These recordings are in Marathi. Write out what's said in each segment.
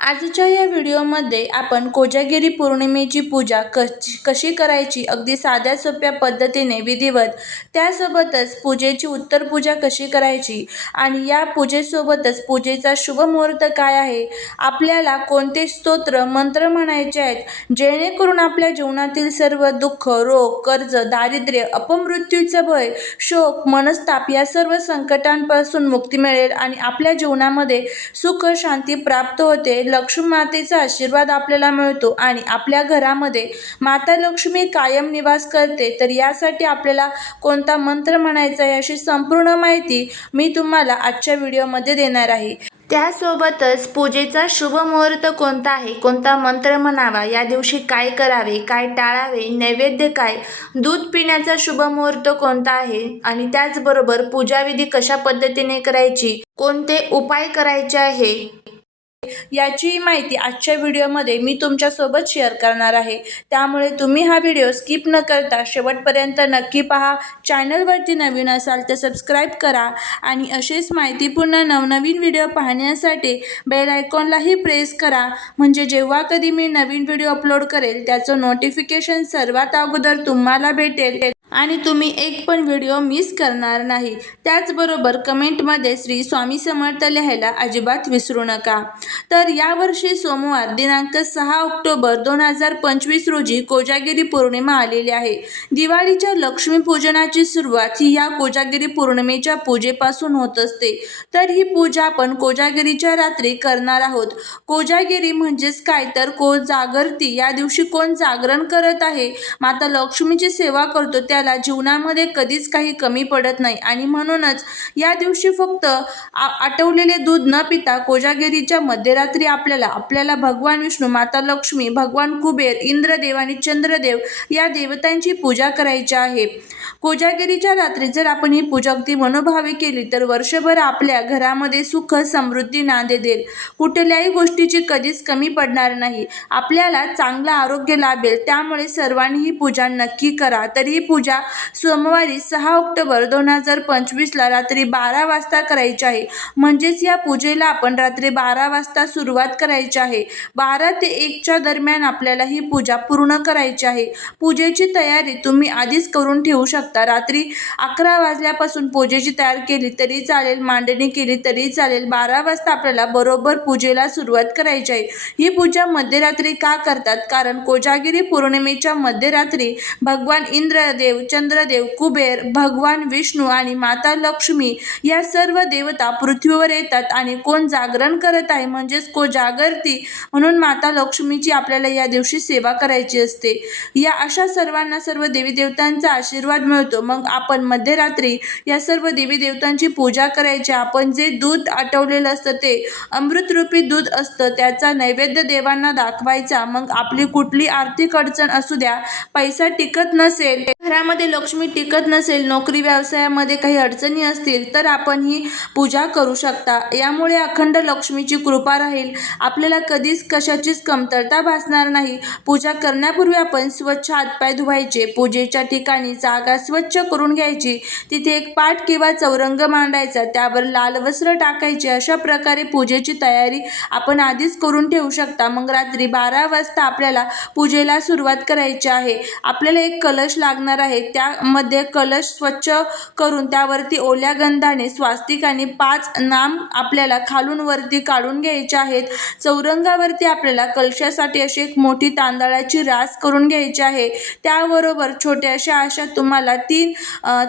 आजच्या या व्हिडिओमध्ये आपण कोजागिरी पौर्णिमेची पूजा कशी कशी करायची अगदी साध्या सोप्या पद्धतीने विधिवत त्यासोबतच पूजेची उत्तर पूजा कशी करायची आणि या पूजेसोबतच पूजेचा शुभ मुहूर्त काय आहे आपल्याला कोणते स्तोत्र मंत्र म्हणायचे आहेत जेणेकरून आपल्या जीवनातील सर्व दुःख रोग कर्ज दारिद्र्य अपमृत्यूचं भय शोक मनस्ताप या सर्व संकटांपासून मुक्ती मिळेल आणि आपल्या जीवनामध्ये सुख शांती प्राप्त होते लक्ष्मी मातेचा आशीर्वाद आपल्याला मिळतो आणि आपल्या घरामध्ये माता लक्ष्मी कायम निवास करते तर यासाठी आपल्याला कोणता मंत्र म्हणायचा याची संपूर्ण माहिती मी तुम्हाला आजच्या व्हिडिओमध्ये देणार आहे. त्यासोबतच पूजेचा शुभ मुहूर्त कोणता आहे कोणता मंत्र म्हणावा या दिवशी काय करावे काय टाळावे नैवेद्य काय दूध पिण्याचा शुभ मुहूर्त कोणता आहे आणि त्याचबरोबर पूजाविधी कशा पद्धतीने करायची कोणते उपाय करायचे आहे याची माहिती आजच्या व्हिडिओमध्ये मी तुमच्यासोबत शेअर करणार आहे. त्यामुळे तुम्ही हा व्हिडिओ स्किप न करता शेवटपर्यंत नक्की पहा. चॅनलवरती नवीन असाल तर सबस्क्राईब करा आणि असेच माहितीपूर्ण नवनवीन व्हिडिओ पाहण्यासाठी बेल आयकॉनलाही प्रेस करा. म्हणजे जेव्हा कधी मी नवीन व्हिडिओ अपलोड करेल त्याचं नोटिफिकेशन सर्वात अगोदर तुम्हाला भेटेल. आणि तुम्ही एक पण व्हिडिओ मिस करणार नाही. त्याचबरोबर कमेंटमध्ये श्री स्वामी समर्थ लिहायला अजिबात विसरू नका. तर यावर्षी सोमवार दिनांक सहा ऑक्टोबर दोन हजार पंचवीस रोजी कोजागिरी पौर्णिमा आलेली आहे. दिवाळीच्या लक्ष्मीपूजनाची सुरुवात ही या कोजागिरी पौर्णिमेच्या पूजेपासून होत असते. तर ही पूजा आपण कोजागिरीच्या रात्री करणार आहोत. कोजागिरी म्हणजेच काय? तर को जागरती. या दिवशी कोण जागरण करत आहे? माता लक्ष्मीची सेवा करतो त्या त्याला जीवनामध्ये कधीच काही कमी पडत नाही. आणि म्हणूनच या दिवशी फक्त आटवलेले दूध न पिता कोजागिरीच्या मध्यरात्री आपल्याला आपल्याला भगवान विष्णू माता लक्ष्मी भगवान कुबेर इंद्रदेव आणि चंद्रदेव या देवतांची पूजा करायची आहे. कोजागिरीच्या रात्री जर आपण ही पूजा अगदी मनोभावे केली तर वर्षभर आपल्या घरामध्ये सुख समृद्धी नांदेल कुठल्याही गोष्टीची कधीच कमी पडणार नाही. आपल्याला चांगलं आरोग्य लाभेल. त्यामुळे सर्वांनी ही पूजा नक्की करा. तर ही पूजा सोमवारी सहा ऑक्टोबर दोन हजार पंचवीसला रात्री बारा वाजता करायची आहे. म्हणजेच या पूजेला आपण रात्री बारा वाजता सुरुवात करायची आहे. बारा ते एकच्या दरम्यान आपल्याला ही पूजा पूर्ण करायची आहे. पूजेची तयारी तुम्ही आधीच करून ठेवू शकता. रात्री अकरा वाजल्यापासून पूजेची तयार केली तरी चालेल मांडणी केली तरी चालेल. बारा वाजता आपल्याला बरोबर पूजेला सुरुवात करायची आहे. ही पूजा मध्यरात्री का करतात? कारण कोजागिरी पौर्णिमेच्या मध्यरात्री भगवान इंद्रदेव चंद्रदेव कुबेर भगवान विष्णू आणि माता लक्ष्मी या सर्व देवता पृथ्वीवर येतात आणि कोण जागरण करत आहे म्हणजेच को जागरती म्हणून माता लक्ष्मीची आपल्याला या दिवशी सेवा करायची असते. या अशा सर्वांना सर्व देवी देवतांचा आशीर्वाद मिळतो. मग आपण मध्यरात्री या सर्व देवी देवतांची पूजा करायची. आपण जे दूध आटवलेलं असतं ते अमृतरूपी दूध असतं. त्याचा नैवेद्य देवांना दाखवायचा. मग आपली कुठली आर्थिक अडचण असू द्या पैसा टिकत नसेल घरामध्ये लक्ष्मी टिकत नसेल नोकरी व्यवसायामध्ये काही अडचणी असतील तर आपण ही पूजा करू शकता. यामुळे अखंड लक्ष्मीची कृपा राहील. आपल्याला कधीच कशाचीच कमतरता भासणार नाही. पूजा करण्यापूर्वी आपण स्वच्छ हातपाय धुवायचे. पूजेच्या ठिकाणी जागा स्वच्छ करून घ्यायची. तिथे एक पाट किंवा चौरंग मांडायचा. त्यावर लाल वस्त्र टाकायचे. अशा प्रकारे पूजेची तयारी आपण आधीच करून ठेवू शकता. मग रात्री बारा वाजता आपल्याला पूजेला सुरुवात करायची आहे. आपल्याला एक कलश लागणार आहे. त्यामध्ये कलश स्वच्छ करून त्यावरती ओल्या गंधाने स्वास्तिक आणि पाच नाम आपल्याला खालून वरती काढून घ्यायचे आहेत. चौरंगावरती आपल्याला कलशासाठी अशी एक मोठी तांदळाची रास करून घ्यायची आहे. त्याबरोबर छोट्याशा अशा तुम्हाला तीन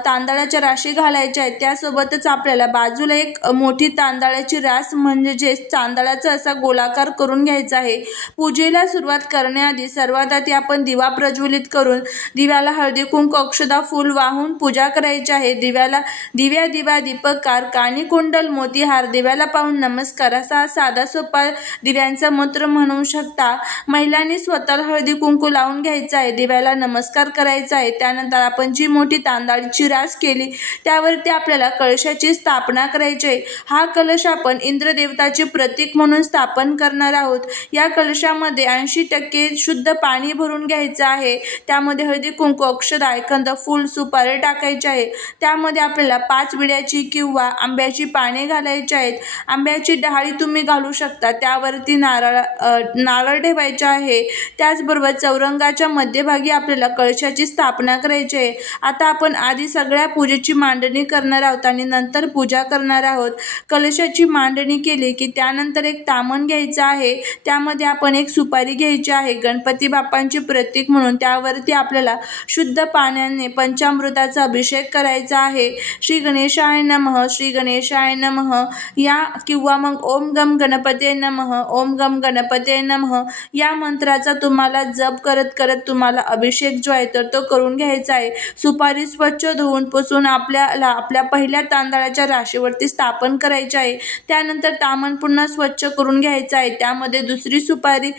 तांदळाच्या राशी घालायच्या आहेत. त्यासोबतच आपल्याला बाजूला एक मोठी तांदळाची रास म्हणजे जे तांदळाचा असा गोलाकार करून घ्यायचा आहे. पूजेला सुरुवात करण्याआधी सर्वात आधी आपण दिवा प्रज्वलित करून दिव्याला हळदी कुंकू अक्षदा फूल वाहून पूजा करायची आहे. दिव्याला दिव्या दिवा दीपकार कानी कुंडल मोतीहार दिव्याला पाहून नमस्कार. असा साधा सोपा दिव्यांचा मंत्र म्हणू शकता. महिलांनी स्वतःला हळदी कुंकू लावून घ्यायचा आहे. दिव्याला नमस्कार करायचा आहे. त्यानंतर आपण जी मोठी तांदळाची रास केली त्यावरती आपल्याला कळशाची स्थापना करायची आहे. हा कलश आपण इंद्रदेवताचे प्रतीक म्हणून स्थापन करणार आहोत. या कलशामध्ये ऐंशी टक्के शुद्ध पाणी भरून घ्यायचं आहे. त्यामध्ये हळदी कुंकू अक्षदा एखादं फुल सुपारी टाकायचे आहे त्यामध्ये आपल्याला पाच विड्याची किंवा आंब्याची पाने घालायची आहेत. आंब्याची डहाळी तुम्ही घालू शकता. त्यावरती नारळ नारळ ठेवायचे आहे. त्याचबरोबर चौरंगाच्या मध्यभागी आपल्याला कळशाची स्थापना करायची आहे. आता आपण आधी सगळ्या पूजेची मांडणी करणार आहोत आणि नंतर पूजा करणार आहोत. कलशाची मांडणी केली की त्यानंतर एक तामण घ्यायचं आहे. त्यामध्ये आपण एक सुपारी घ्यायची आहे. गणपती बाप्पांचे प्रतीक म्हणून त्यावरती आपल्याला शुद्ध पाण्याने पंचामृताचा अभिषेक करायचा आहे. श्री गणेशाय नमः श्री गणेशाय नमः. या किंवा मग ओम गम गणपते नमः ओम गम गणपते नमः. या मंत्राचा तुम्हाला जप करत करत तुम्हाला अभिषेक जो आहे तर तो करून घ्यायचा आहे. सुपारी स्वच्छ धुवून पुसून आपल्याला आपल्या पहिल्या तांदळाच्या राशीवरती स्थापन करायचे आहे. त्यानंतर तामण पुन्हा स्वच्छ करून घ्यायचं आहे. त्यामध्ये दुसरी सुपारी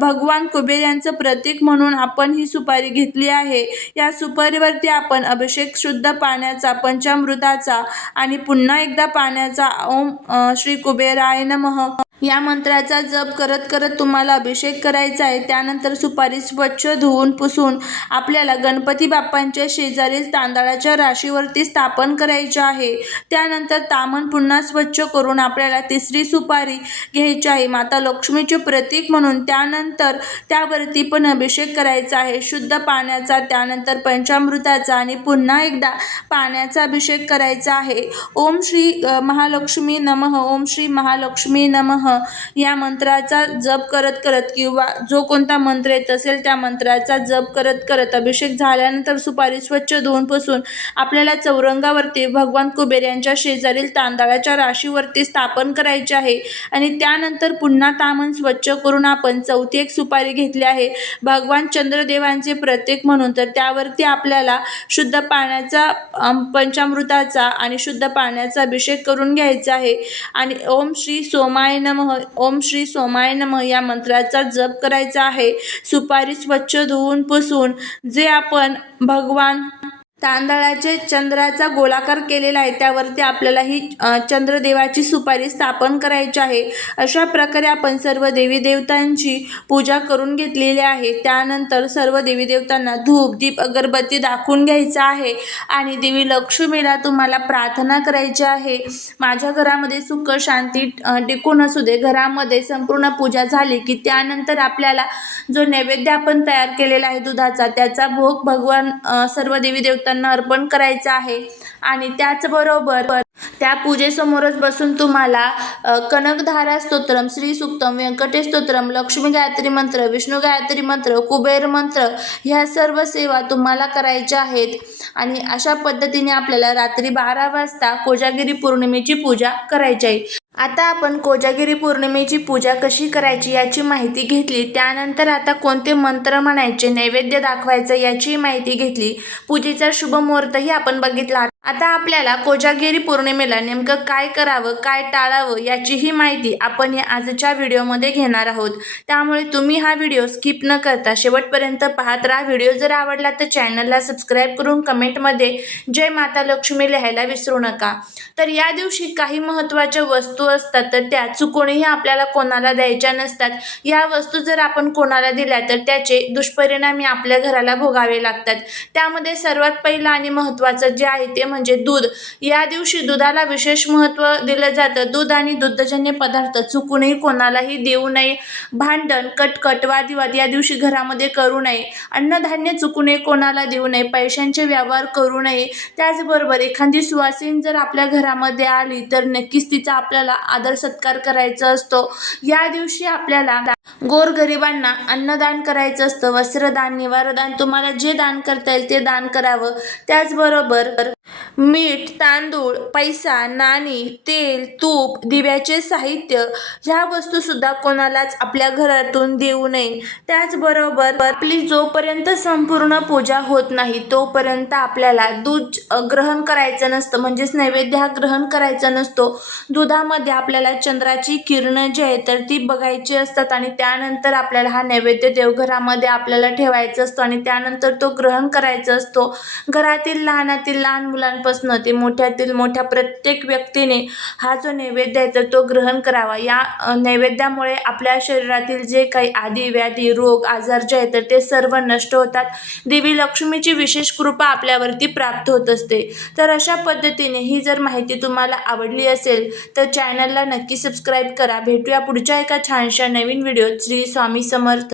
भगवान कुबेर यांचं प्रतीक म्हणून आपण ही सुपारी घेतली आहे. या सुपारीवरती आपण अभिषेक शुद्ध पाण्याचा पंचामृताचा आणि पुन्हा एकदा पाण्याचा ओम श्री कुबेराय नमः. या मंत्राचा जप करत करत तुम्हाला अभिषेक करायचा आहे. त्यानंतर सुपारी स्वच्छ धुवून पुसून आपल्याला गणपती बाप्पांच्या शेजारील तांदळाच्या राशीवरती स्थापन करायचे आहे. त्यानंतर तामण पुन्हा स्वच्छ करून आपल्याला तिसरी सुपारी घ्यायची आहे. माता लक्ष्मीचे प्रतीक म्हणून त्यानंतर त्यावरती पण अभिषेक करायचा आहे. शुद्ध पाण्याचा त्यानंतर पंचामृताचा आणि पुन्हा एकदा पाण्याचा अभिषेक करायचा आहे. ओम श्री महालक्ष्मी नमः. ओम श्री महालक्ष्मी नमः. या मंत्राचा जप करत करत किंवा जो कोणता मंत्र येत असेल त्या मंत्राचा जप करत करत अभिषेक झाल्यानंतर सुपारी स्वच्छ धुवून पुसून आपल्याला चौरंगावरती भगवान कुबेर यांच्या शेजारील तांदळाच्या राशीवरती स्थापन करायचे आहे. आणि त्यानंतर पुन्हा तामण स्वच्छ करून आपण चौथी एक सुपारी घेतली आहे. भगवान चंद्रदेवांचे प्रतीक म्हणून तर त्यावरती आपल्याला शुद्ध पाण्याचा पंचामृताचा आणि शुद्ध पाण्याचा अभिषेक करून घ्यायचा आहे. आणि ओम श्री सोमाय नम. ओम श्री सोमाय नमः. या मंत्राचा जप करायचा आहे. सुपारी स्वच्छ धुवून पुसून जे आपण भगवान तांदळाचे चंद्राचा गोलाकार केलेला आहे. त्यावरती आपल्याला ही चंद्रदेवाची सुपारी स्थापन करायची आहे. अशा प्रकारे आपण सर्व देवी देवतांची पूजा करून घेतलेली आहे. त्यानंतर सर्व देवी देवतांना धूप दीप अगरबत्ती दाखवून घ्यायचं आहे आणि देवी लक्ष्मीला तुम्हाला प्रार्थना करायची आहे. माझ्या घरामध्ये सुख शांती टिकून असू दे. घरामध्ये संपूर्ण पूजा झाली की त्यानंतर आपल्याला जो नैवेद्य आपण तयार केलेला आहे दुधाचा त्याचा भोग भगवान सर्व देवी देवतांना अर्पण करायचं आहे. आणि त्याचबरोबर त्या पूजेसमोरच बसून तुम्हाला कनकधारा स्तोत्रम श्री सुक्तम व्यंकटेश स्तोत्रम लक्ष्मी गायत्री मंत्र विष्णू गायत्री मंत्र कुबेर मंत्र ह्या सर्व सेवा तुम्हाला करायच्या आहेत. आणि अशा पद्धतीने आपल्याला रात्री बारा वाजता कोजागिरी पौर्णिमेची पूजा करायची आहे. आता आपण कोजागिरी पौर्णिमेची पूजा कशी करायची याची माहिती घेतली. त्यानंतर आता कोणते मंत्र म्हणायचे नैवेद्य दाखवायचं याची माहिती घेतली. पूजेचा शुभ मुहूर्तही आपण बघितला. आता आपल्याला कोजागिरी पौर्णिमेला नेमकं काय करावं काय टाळावं याचीही माहिती आपण या आजच्या व्हिडिओमध्ये घेणार आहोत. त्यामुळे तुम्ही हा व्हिडिओ स्किप न करता शेवटपर्यंत पाहत राहा. व्हिडिओ जर आवडला तर चॅनलला सबस्क्राईब करून कमेंटमध्ये जय माता लक्ष्मी लिहायला विसरू नका. तर या दिवशी काही महत्त्वाच्या वस्तू असतात तर त्या चुकूनही आपल्याला कोणाला द्यायच्या नसतात. या वस्तू जर आपण कोणाला दिल्या तर त्याचे दुष्परिणामी आपल्या घराला भोगावे लागतात. त्यामध्ये सर्वात पहिलं आणि महत्त्वाचं जे आहे ते म्हणजे म्हणजे दूध. या दिवशी दुधाला विशेष महत्त्व दिलं जातं. दूध आणि दुग्धजन्य पदार्थ चुकूनही कोणालाही देऊ नये. भांडण कटकट वादिवाद या दिवशी घरामध्ये करू नये. अन्नधान्य चुकूनही कोणाला देऊ नये. पैशांचे व्यवहार करू नये. त्याचबरोबर एखादी सुवासीन जर आपल्या घरामध्ये आली तर नक्कीच तिचा आपल्याला आदर सत्कार करायचा असतो. या दिवशी आपल्याला गोरगरिबांना अन्नदान करायचं असतं. वस्त्रदान निवारदान तुम्हाला जे दान करता येईल ते दान करावं. त्याचबरोबर मीठ तांदूळ पैसा नाणी तेल तूप दिव्याचे साहित्य ह्या वस्तू सुद्धा कोणालाच आपल्या घरातून देऊ नये. त्याचबरोबर आपली जोपर्यंत संपूर्ण पूजा होत नाही तोपर्यंत आपल्याला दूध ग्रहण करायचं नसतं. म्हणजेच नैवेद्य हा ग्रहण करायचा नसतो. दुधामध्ये आपल्याला चंद्राची किरणं जी आहे तर ती बघायची असतात आणि त्यानंतर आपल्याला हा नैवेद्य देवघरामध्ये आपल्याला ठेवायचा असतो आणि त्यानंतर तो ग्रहण करायचा असतो. घरातील लहानातील लहान मुलांपासून ते मोठ्यातील मोठ्या प्रत्येक व्यक्तीने हा जो नैवेद्य आहे तर तो ग्रहण करावा. या नैवेद्यामुळे आपल्या शरीरातील जे काही आधी व्याधी रोग आजार जे आहेत तर ते सर्व नष्ट होतात. देवी लक्ष्मीची विशेष कृपा आपल्यावरती प्राप्त होत असते. तर अशा पद्धतीने ही जर माहिती तुम्हाला आवडली असेल तर चॅनलला नक्की सबस्क्राईब करा. भेटूया पुढच्या एका छानशा नवीन व्हिडिओत. श्री स्वामी समर्थ.